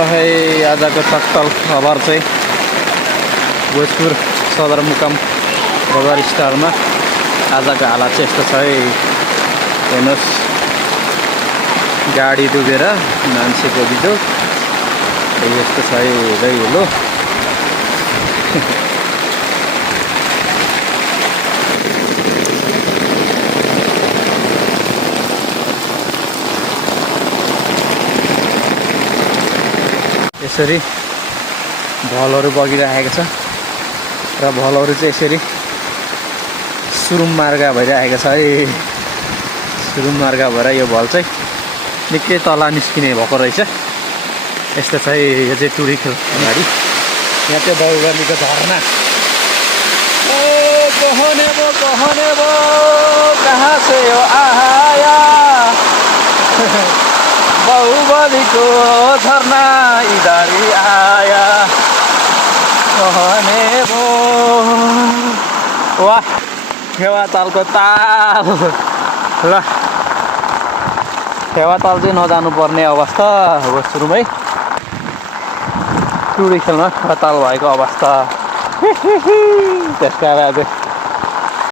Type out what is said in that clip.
ल है आजको तत्काल खबर चाहिँ भोजपुर सदरमुकाम बजार स्टारमा आजको हालत चाहिँ यस्तो छ है। हेर्नुहोस् गाडी डुबेर मान्छेको बिजोग यस्तो छ है हिलो। यसरी भलहरू बगिरहेको छ र भलहरू चाहिँ यसरी सुरुम मार्ग भइरहेको छ है। सुरुम मार्ग भएर यो भल चाहिँ निकै तल निस्किने भएको रहेछ। यस्तो छ है यो चाहिँ टुरीखेल अगाडि। यहाँ चाहिँ बाहुबलीको झरना। कहने वो कहाँ से हो आया बाहुबलीको झरना इधर ही आया कहने वो। वाह फेवातालको ताल। ल फेवाताल चाहिँ नजानु पर्ने अवस्था हो सुरुमै। टुरीखेलमा फेवाताल भएको अवस्था। त्यसका बाद